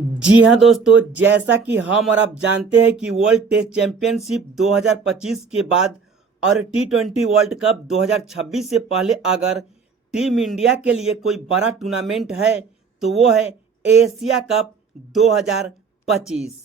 जी हाँ दोस्तों, जैसा कि हम और आप जानते हैं कि वर्ल्ड टेस्ट चैंपियनशिप 2025 के बाद और टी20 वर्ल्ड कप 2026 से पहले अगर टीम इंडिया के लिए कोई बड़ा टूर्नामेंट है तो वो है एशिया कप 2025।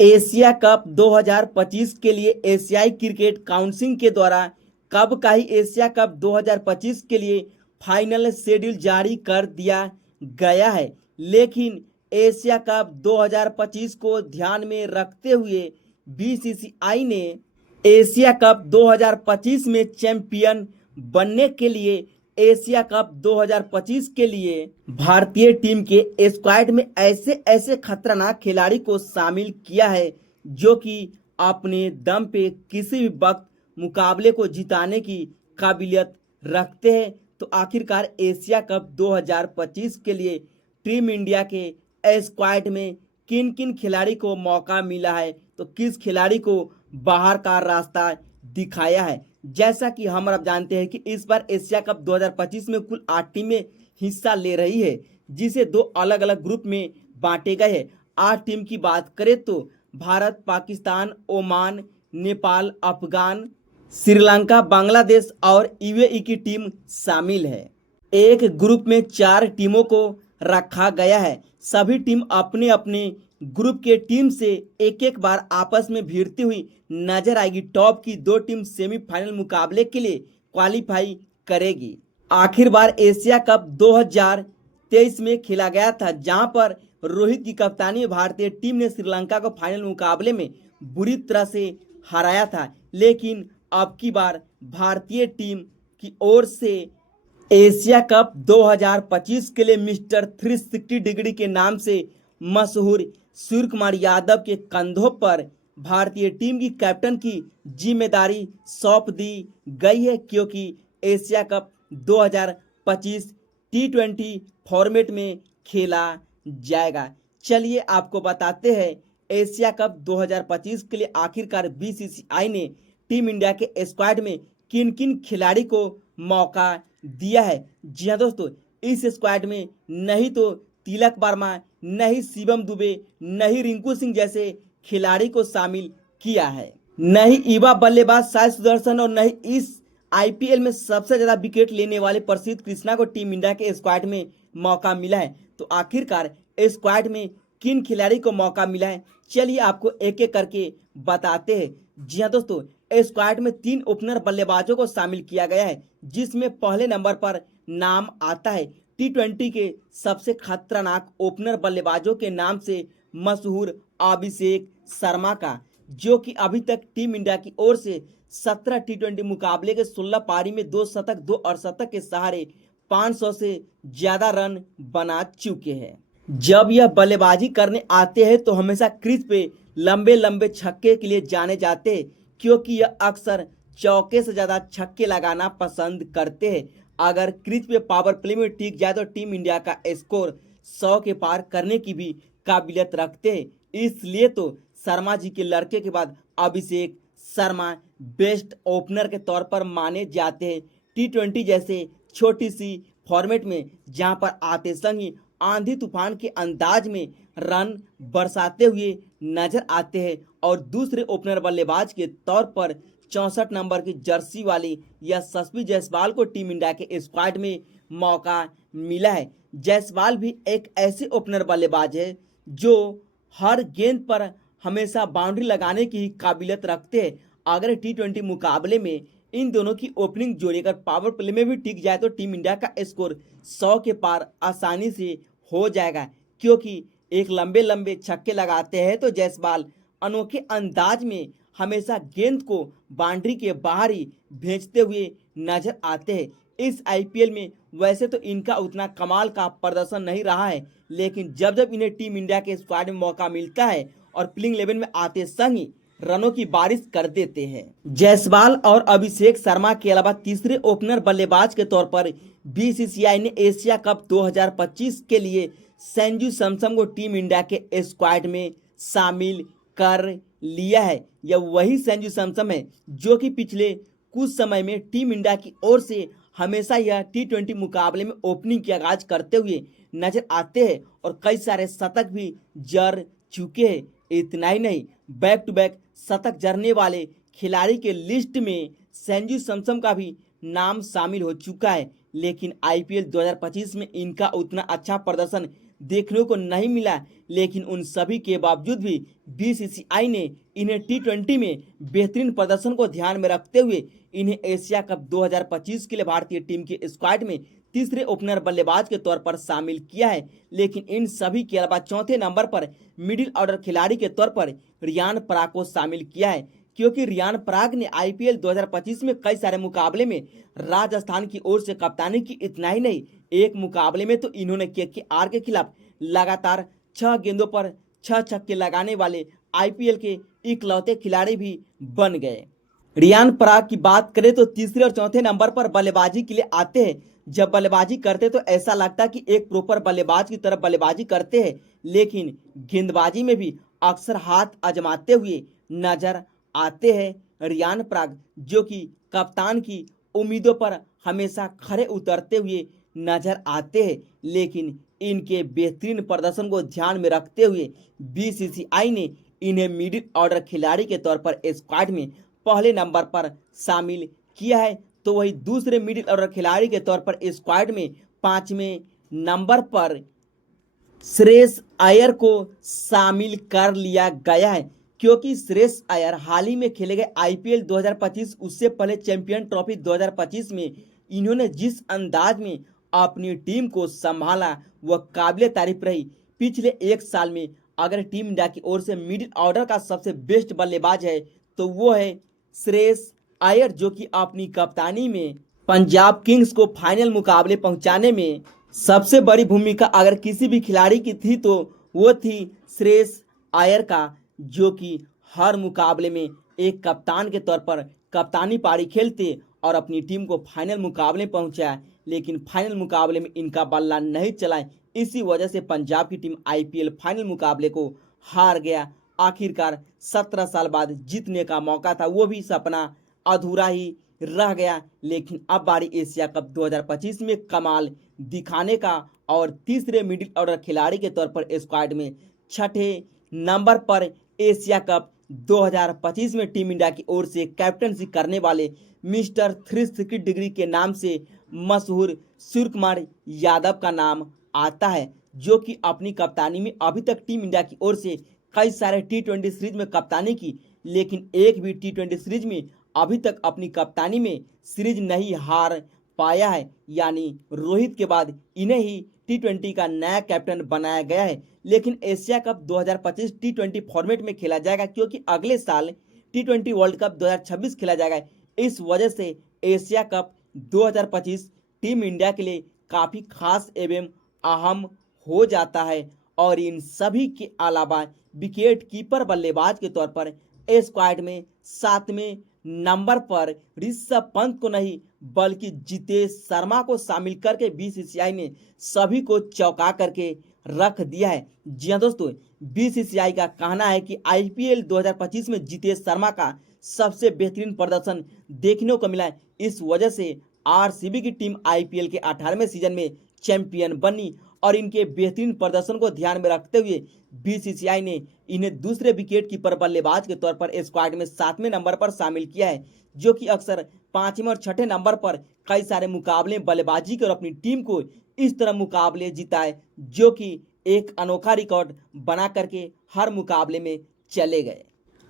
एशिया कप 2025 के लिए एशियाई क्रिकेट काउंसिल के द्वारा कब का ही एशिया कप 2025 के लिए फाइनल शेड्यूल जारी कर दिया गया है। लेकिन एशिया कप 2025 को ध्यान में रखते हुए बीसीसीआई ने एशिया कप 2025 में चैंपियन बनने के लिए एशिया कप 2025 के लिए भारतीय टीम के स्क्वाड में ऐसे ऐसे खतरनाक खिलाड़ी को शामिल किया है जो कि अपने दम पे किसी भी वक्त मुकाबले को जिताने की काबिलियत रखते हैं। तो आखिरकार एशिया कप 2025 के लिए टीम इंडिया के स्क्वाड में किन किन खिलाड़ी को मौका मिला है, तो किस खिलाड़ी को बाहर का रास्ता दिखाया है। जैसा कि हम अब जानते हैं कि इस बार एशिया कप 2025 में कुल 8 टीमें हिस्सा ले रही है, जिसे दो अलग अलग ग्रुप में बांटे गए हैं। 8 टीम की बात करें तो भारत, पाकिस्तान, ओमान, नेपाल, अफगान, श्रीलंका, बांग्लादेश और यूएई की टीम शामिल है। एक ग्रुप में 4 टीमों को रखा गया है। सभी टीम अपने अपने ग्रुप के टीम से एक एक बार आपस में भिड़ती हुई नजर आएगी। टॉप की 2 टीम सेमीफाइनल मुकाबले के लिए क्वालिफाई करेगी। आखिर बार एशिया कप 2023 में खेला गया था, जहां पर रोहित की कप्तानी में भारतीय टीम ने श्रीलंका को फाइनल मुकाबले में बुरी तरह से हराया था। लेकिन अब की बार भारतीय टीम की ओर से एशिया कप 2025 के लिए मिस्टर 360 डिग्री के नाम से मशहूर सूर्य कुमार यादव के कंधों पर भारतीय टीम की कैप्टन की जिम्मेदारी सौंप दी गई है, क्योंकि एशिया कप 2025 टी20 फॉर्मेट में खेला जाएगा। चलिए आपको बताते हैं एशिया कप 2025 के लिए आखिरकार बीसीसीआई ने टीम इंडिया के स्क्वाड में किन किन खिलाड़ी को मौका दिया है। जी हाँ दोस्तों, इस स्क्वाड में नहीं तो तिलक वर्मा, नहीं शिवम दुबे, नहीं रिंकू सिंह जैसे खिलाड़ी को शामिल किया है, नहीं युवा बल्लेबाज साई सुदर्शन और नहीं इस आईपीएल में सबसे ज्यादा विकेट लेने वाले प्रसिद्ध कृष्णा को टीम इंडिया के स्क्वाड में मौका मिला है। तो आखिरकार स्क्वाड में किन खिलाड़ी को मौका मिला है, चलिए आपको एक एक करके बताते हैं। जी हाँ दोस्तों, स्क्वाड में 3 ओपनर बल्लेबाजों को शामिल किया गया है, जिसमें पहले नंबर पर नाम आता है टी20 के सबसे खतरनाक ओपनर बल्लेबाजों के नाम से मशहूर अभिषेक शर्मा का, जो कि अभी तक टीम इंडिया की ओर से 17 टी20 मुकाबले के 16 पारी में 2 शतक 2 अर्धशतक के सहारे 500 से ज्यादा रन बना चुके हैं। जब यह बल्लेबाजी करने आते हैं तो हमेशा क्रीज पे लंबे लंबे छक्के के लिए जाने जाते हैं, क्योंकि यह अक्सर चौके से ज्यादा छक्के लगाना पसंद करते हैं। अगर क्रीज पे पावर प्ले में टिक जाए तो टीम इंडिया का स्कोर 100 के पार करने की भी काबिलियत रखते हैं। इसलिए तो शर्मा जी के लड़के के बाद अभिषेक शर्मा बेस्ट ओपनर के तौर पर माने जाते हैं। टी20 जैसे छोटी सी फॉर्मेट में जहां पर आते संग ही आंधी तूफान के अंदाज में रन बरसाते हुए नजर आते हैं और दूसरे ओपनर बल्लेबाज के तौर पर 64 नंबर की जर्सी वाली यशस्वी जायसवाल को टीम इंडिया के स्क्वाड में मौका मिला है। जायसवाल भी एक ऐसे ओपनर बल्लेबाज है जो हर गेंद पर हमेशा बाउंड्री लगाने की काबिलियत रखते हैं। अगर टी20 मुकाबले में इन दोनों की ओपनिंग जोड़ी अगर पावर प्ले में भी टिक जाए तो टीम इंडिया का स्कोर 100 के पार आसानी से हो जाएगा, क्योंकि एक लंबे लंबे छक्के लगाते हैं तो जायसवाल अनोखे अंदाज में हमेशा गेंद को बाउंड्री के बाहर ही भेजते हुए नजर आते हैं। इस आईपीएल में वैसे तो इनका उतना कमाल का प्रदर्शन नहीं रहा है, लेकिन जब जब इन्हें टीम इंडिया के स्क्वाड में मौका मिलता है और प्लेइंग 11 में आते संग ही रनों की बारिश कर देते हैं। जायसवाल और अभिषेक शर्मा के अलावा तीसरे ओपनर बल्लेबाज के तौर पर बीसीसीआई ने एशिया कप 2025 के लिए संजू सैमसन को टीम इंडिया के स्क्वाड में शामिल कर लिया है। यह वही संजू सैमसन है जो कि पिछले कुछ समय में टीम इंडिया की ओर से हमेशा यह टी20 मुकाबले में ओपनिंग की आगाज करते हुए नजर आते हैं और कई सारे शतक भी जड़ चुके हैं। इतना ही नहीं, बैक टू बैक शतक जड़ने वाले खिलाड़ी के लिस्ट में संजू सैमसन का भी नाम शामिल हो चुका है। लेकिन आईपीएल 2025 में इनका उतना अच्छा प्रदर्शन देखने को नहीं मिला। लेकिन उन सभी के बावजूद भी बीसीसीआई ने इन्हें टी20 में बेहतरीन प्रदर्शन को ध्यान में रखते हुए इन्हें एशिया कप 2025 के लिए भारतीय टीम के स्क्वाड में तीसरे ओपनर बल्लेबाज के तौर पर शामिल किया है। लेकिन इन सभी के अलावा चौथे नंबर पर मिडिल ऑर्डर खिलाड़ी के तौर पर रियान पराग को शामिल किया है, क्योंकि रियान पराग ने आईपीएल 2025 में कई सारे मुकाबले में राजस्थान की ओर से कप्तानी की। इतना ही नहीं, एक मुकाबले में तो इन्होंने केकेआर के खिलाफ लगातार 6 गेंदों पर 6 छक्के लगाने वाले आईपीएल के इकलौते खिलाड़ी भी बन गए। रियान पराग की बात करें तो तीसरे और चौथे नंबर पर बल्लेबाजी के लिए आते हैं। जब बल्लेबाजी करते तो ऐसा लगता कि एक प्रॉपर बल्लेबाज की तरफ बल्लेबाजी करते हैं, लेकिन गेंदबाजी में भी अक्सर हाथ आजमाते हुए नजर आते हैं रियान पराग, जो कि कप्तान की उम्मीदों पर हमेशा खरे उतरते हुए नजर आते हैं। लेकिन इनके बेहतरीन प्रदर्शन को ध्यान में रखते हुए बीसीसीआई ने इन्हें मिडिल ऑर्डर खिलाड़ी के तौर पर स्क्वाड में पहले नंबर पर शामिल किया है। तो वही दूसरे मिडिल ऑर्डर खिलाड़ी के तौर पर स्क्वाड में 5वें नंबर पर श्रेयस अय्यर को शामिल कर लिया गया है, क्योंकि श्रेयस अय्यर हाल ही में खेले गए आईपीएल 2025 उससे पहले चैंपियन ट्रॉफी 2025 में इन्होंने जिस अंदाज में अपनी टीम को संभाला वह काबिले तारीफ रही। पिछले एक साल में अगर टीम इंडिया की ओर से मिडिल ऑर्डर का सबसे बेस्ट बल्लेबाज है तो वो है श्रेयस अय्यर, जो कि अपनी कप्तानी में पंजाब किंग्स को फाइनल मुकाबले पहुंचाने में सबसे बड़ी भूमिका अगर किसी भी खिलाड़ी की थी तो वो थी श्रेयस अय्यर का, जो कि हर मुकाबले में एक कप्तान के तौर पर कप्तानी पारी खेलते और अपनी टीम को फाइनल मुकाबले पहुंचाया। लेकिन फाइनल मुकाबले में इनका बल्ला नहीं चला, इसी वजह से पंजाब की टीम आईपीएल फाइनल मुकाबले को हार गया। आखिरकार 17 साल बाद जीतने का मौका था, वो भी सपना अधूरा ही रह गया। लेकिन अब बारी एशिया कप 2025 में कमाल दिखाने का और तीसरे मिडिल ऑर्डर खिलाड़ी के तौर पर स्क्वाड में 6ठे नंबर पर एशिया कप 2025 में टीम इंडिया की ओर से कैप्टनसी करने वाले मिस्टर 360 डिग्री के नाम से मशहूर सूर्य कुमार यादव का नाम आता है, जो कि अपनी कप्तानी में अभी तक टीम इंडिया की ओर से कई सारे टी20 सीरीज में कप्तानी की, लेकिन एक भी टी20 सीरीज में अभी तक अपनी कप्तानी में सीरीज नहीं हार पाया है। यानी रोहित के बाद इन्हें ही टी20 का नया कैप्टन बनाया गया है। लेकिन एशिया कप 2025 टी20 फॉर्मेट में खेला जाएगा, क्योंकि अगले साल टी20 वर्ल्ड कप 2026 खेला जाएगा। इस वजह से एशिया कप 2025 टीम इंडिया के लिए काफ़ी खास एवं अहम हो जाता है। और इन सभी के अलावा विकेट कीपर बल्लेबाज के तौर पर स्क्वाड में 7वें नंबर पर ऋषभ पंत को नहीं बल्कि जितेश शर्मा को शामिल करके बीसीसीआई ने सभी को चौंका करके रख दिया है। जी हाँ दोस्तों, बीसीसीआई का कहना है कि आईपीएल 2025 में जितेश शर्मा का सबसे बेहतरीन प्रदर्शन देखने को मिला है। इस वजह से आरसीबी की टीम आईपीएल के 18वें सीजन में चैंपियन बनी और इनके बेहतरीन प्रदर्शन को ध्यान में रखते हुए बीसीसीआई ने इन्हें दूसरे विकेट कीपर बल्लेबाज के तौर पर स्क्वाड में 7वें नंबर पर शामिल किया है, जो कि अक्सर 5वें और 6ठे नंबर पर कई सारे मुकाबले बल्लेबाजी कर अपनी टीम को इस तरह मुकाबले जिताए, जो कि एक अनोखा रिकॉर्ड बना करके हर मुकाबले में चले गए।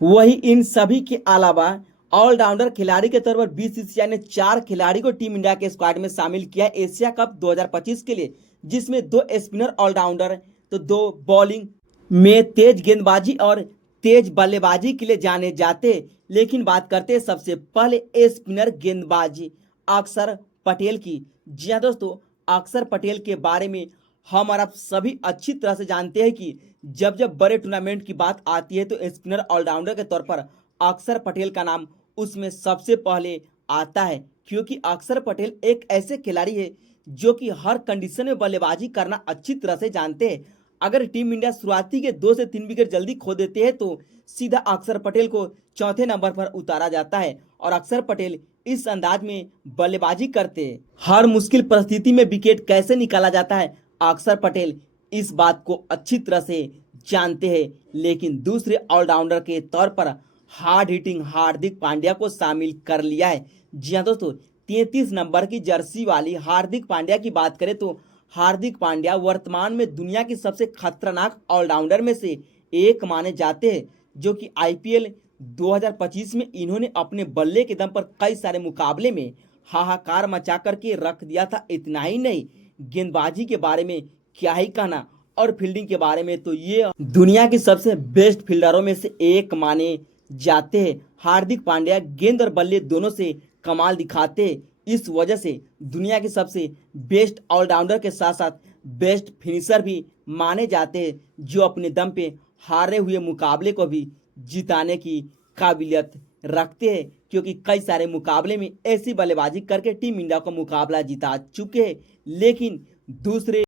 वही इन सभी के अलावा ऑलराउंडर खिलाड़ी के तौर पर बीसीसीआई ने 4 खिलाड़ी को टीम इंडिया के स्क्वाड में शामिल किया है एशिया कप 2025 के लिए, जिसमें 2 स्पिनर ऑलराउंडर तो 2 बॉलिंग में तेज गेंदबाजी और तेज बल्लेबाजी के लिए जाने जाते। लेकिन बात करते हैं सबसे पहले स्पिनर गेंदबाजी अक्षर पटेल की। जी हाँ दोस्तों, अक्षर पटेल के बारे में हम और आप सभी अच्छी तरह से जानते हैं कि जब जब बड़े टूर्नामेंट की बात आती है तो स्पिनर ऑलराउंडर के तौर पर अक्षर पटेल का नाम उसमें सबसे पहले आता है, क्योंकि अक्षर पटेल एक ऐसे खिलाड़ी है जो कि हर कंडीशन में बल्लेबाजी करना अच्छी तरह से जानते हैं। अगर टीम इंडिया शुरुआती के 2 से 3 विकेट जल्दी खो देते हैं तो सीधा अक्षर पटेल को चौथे नंबर पर उतारा जाता है और अक्षर पटेल इस अंदाज में बल्लेबाजी करते हैं। हर मुश्किल परिस्थिति में विकेट कैसे निकाला जाता है अक्षर पटेल इस बात को अच्छी तरह से जानते हैं, लेकिन दूसरे ऑलराउंडर के तौर पर हार्ड हिटिंग हार्दिक पांड्या को शामिल कर लिया है। जी हाँ दोस्तों, 33 नंबर की जर्सी वाली हार्दिक पांड्या की बात करें तो हार्दिक पांड्या वर्तमान में दुनिया की सबसे खतरनाक ऑलराउंडर में से एक माने जाते हैं, जो कि आईपीएल 2025 में इन्होंने अपने बल्ले के दम पर कई सारे मुकाबले में हाहाकार मचा करके रख दिया था। इतना ही नहीं, गेंदबाजी के बारे में क्या ही कहना, और फील्डिंग के बारे में तो ये दुनिया की सबसे बेस्ट फील्डरों में से एक माने जाते हैं। हार्दिक पांड्या गेंद और बल्ले दोनों से कमाल दिखाते हैं। इस वजह से दुनिया के सबसे बेस्ट ऑलराउंडर के साथ साथ बेस्ट फिनिशर भी माने जाते हैं, जो अपने दम पे हारे हुए मुकाबले को भी जिताने की काबिलियत रखते हैं, क्योंकि कई सारे मुकाबले में ऐसी बल्लेबाजी करके टीम इंडिया को मुकाबला जिता चुके हैं। लेकिन दूसरे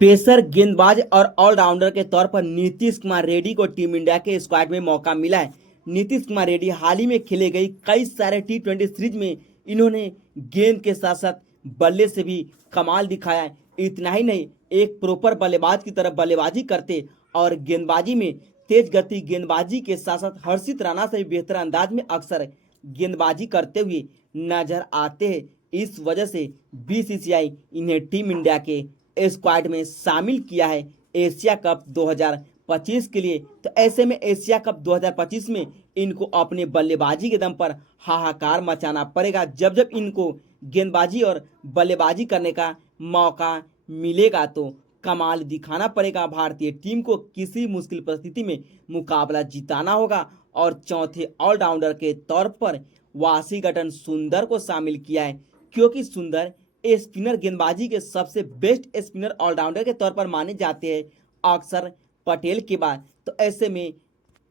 पेसर गेंदबाज और ऑलराउंडर के तौर पर नीतीश कुमार रेड्डी को टीम इंडिया के स्क्वाड में मौका मिला है। नीतीश कुमार रेड्डी हाल ही में खेले गई कई सारे T20 सीरीज में इन्होंने गेंद के साथ साथ बल्ले से भी कमाल दिखाया है। इतना ही नहीं, एक प्रॉपर बल्लेबाज की तरह बल्लेबाजी करते और गेंदबाजी में तेज गति गेंदबाजी के साथ साथ हर्षित राणा से भी बेहतर अंदाज में अक्सर गेंदबाजी करते हुए नजर आते हैं। इस वजह से बीसीसीआई इन्हें टीम इंडिया के स्क्वाड में शामिल किया है एशिया कप 2025 के लिए। तो ऐसे में एशिया कप 2025 में इनको अपने बल्लेबाजी के दम पर हाहाकार मचाना पड़ेगा। जब जब इनको गेंदबाजी और बल्लेबाजी करने का मौका मिलेगा तो कमाल दिखाना पड़ेगा। भारतीय टीम को किसी मुश्किल परिस्थिति में मुकाबला जिताना होगा। और चौथे ऑलराउंडर के तौर पर वाशिंगटन सुंदर को शामिल किया है, क्योंकि सुंदर स्पिनर गेंदबाजी के सबसे बेस्ट स्पिनर ऑलराउंडर के तौर पर माने जाते हैं अक्षर पटेल के बाद। तो ऐसे में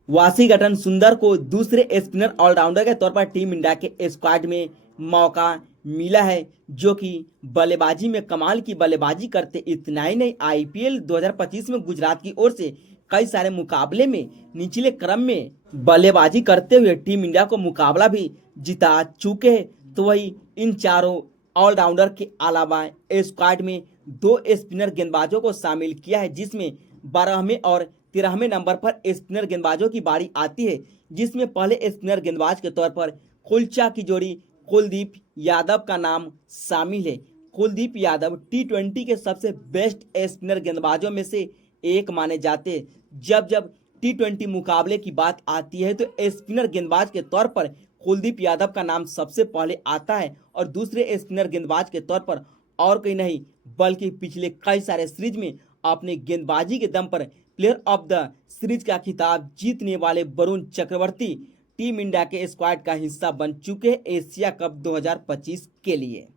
वाशिंगटन सुंदर को दूसरे स्पिनर ऑलराउंडर के तौर पर टीम इंडिया के स्क्वाड में मौका मिला है, जो कि बल्लेबाजी में कमाल की बल्लेबाजी करते। इतना ही नहीं, आईपीएल 2025 में गुजरात की ओर से कई सारे मुकाबले में निचले क्रम में बल्लेबाजी करते हुए टीम इंडिया को मुकाबला भी जिता चुके हैं। तो वही इन चारों ऑलराउंडर के अलावा स्क्वाड में 2 स्पिनर गेंदबाजों को शामिल किया है, जिसमें 12वें और 13वें नंबर पर स्पिनर गेंदबाजों की बारी आती है, जिसमें पहले स्पिनर गेंदबाज के तौर पर कुलचा की जोड़ी कुलदीप यादव का नाम शामिल है। कुलदीप यादव T20 के सबसे बेस्ट स्पिनर गेंदबाजों में से एक माने जाते हैं। जब जब T20 मुकाबले की बात आती है तो स्पिनर गेंदबाज के तौर पर कुलदीप यादव का नाम सबसे पहले आता है, और दूसरे स्पिनर गेंदबाज के तौर पर और कोई नहीं बल्कि पिछले कई सारे सीरीज में अपने गेंदबाजी के दम पर प्लेयर ऑफ द सीरीज का खिताब जीतने वाले वरुण चक्रवर्ती टीम इंडिया के स्क्वाड का हिस्सा बन चुके एशिया कप 2025 के लिए,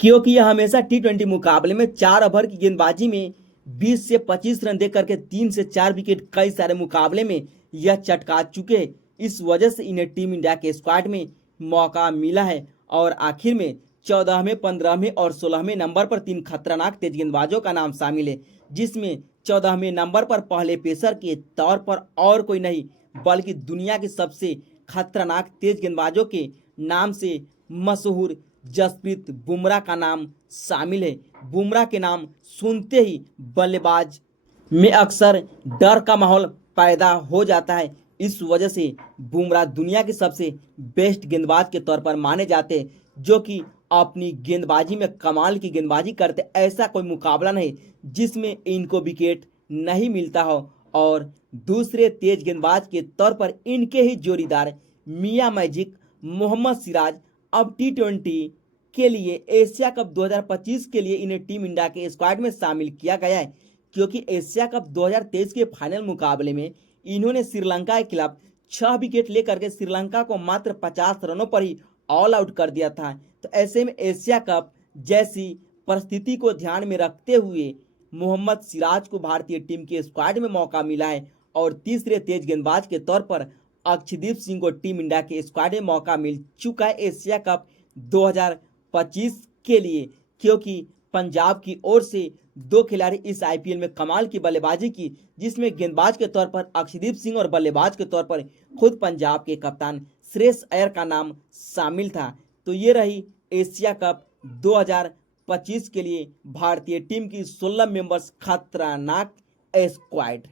क्योंकि यह हमेशा T20 मुकाबले में 4 ओवर की गेंदबाजी में 20 से 25 रन देकर के 3 से 4 विकेट कई सारे मुकाबले में यह चटका चुके हैं। इस वजह से इन्हें टीम इंडिया के स्क्वाड में मौका मिला है। और आखिर में 14वें, 15वें और 16वें नंबर पर 3 खतरनाक तेज गेंदबाजों का नाम शामिल है, जिसमें 14वें नंबर पर पहले पेसर के तौर पर और कोई नहीं बल्कि दुनिया के सबसे खतरनाक तेज गेंदबाजों के नाम से मशहूर जसप्रीत बुमराह का नाम शामिल है। बुमराह के नाम सुनते ही बल्लेबाज में अक्सर डर का माहौल पैदा हो जाता है। इस वजह से बुमराह दुनिया के सबसे बेस्ट गेंदबाज के तौर पर माने जाते हैं, जो कि अपनी गेंदबाजी में कमाल की गेंदबाजी करते। ऐसा कोई मुकाबला नहीं जिसमें इनको विकेट नहीं मिलता हो। और दूसरे तेज गेंदबाज के तौर पर इनके ही जोड़ीदार मियां मैजिक मोहम्मद सिराज अब T20 के लिए एशिया कप 2025 के लिए इन्हें टीम इंडिया के स्क्वाड में शामिल किया गया है, क्योंकि एशिया कप 2023 के फाइनल मुकाबले में इन्होंने श्रीलंका के खिलाफ 6 विकेट लेकर के श्रीलंका को मात्र 50 रनों पर ही ऑल आउट कर दिया था। तो ऐसे में एशिया कप जैसी परिस्थिति को ध्यान में रखते हुए मोहम्मद सिराज को भारतीय टीम के स्क्वाड में मौका मिला है। और तीसरे तेज गेंदबाज के तौर पर अक्षदीप सिंह को टीम इंडिया के स्क्वाड में मौका मिल चुका है एशिया कप 2025 के लिए, क्योंकि पंजाब की ओर से 2 खिलाड़ी इस आईपीएल में कमाल की बल्लेबाजी की, जिसमें गेंदबाज के तौर पर अक्षदीप सिंह और बल्लेबाज के तौर पर खुद पंजाब के कप्तान श्रेयस अय्यर का नाम शामिल था। तो ये रही एशिया कप 2025 के लिए भारतीय टीम की 16 मेंबर्स खतरनाक स्क्वाड।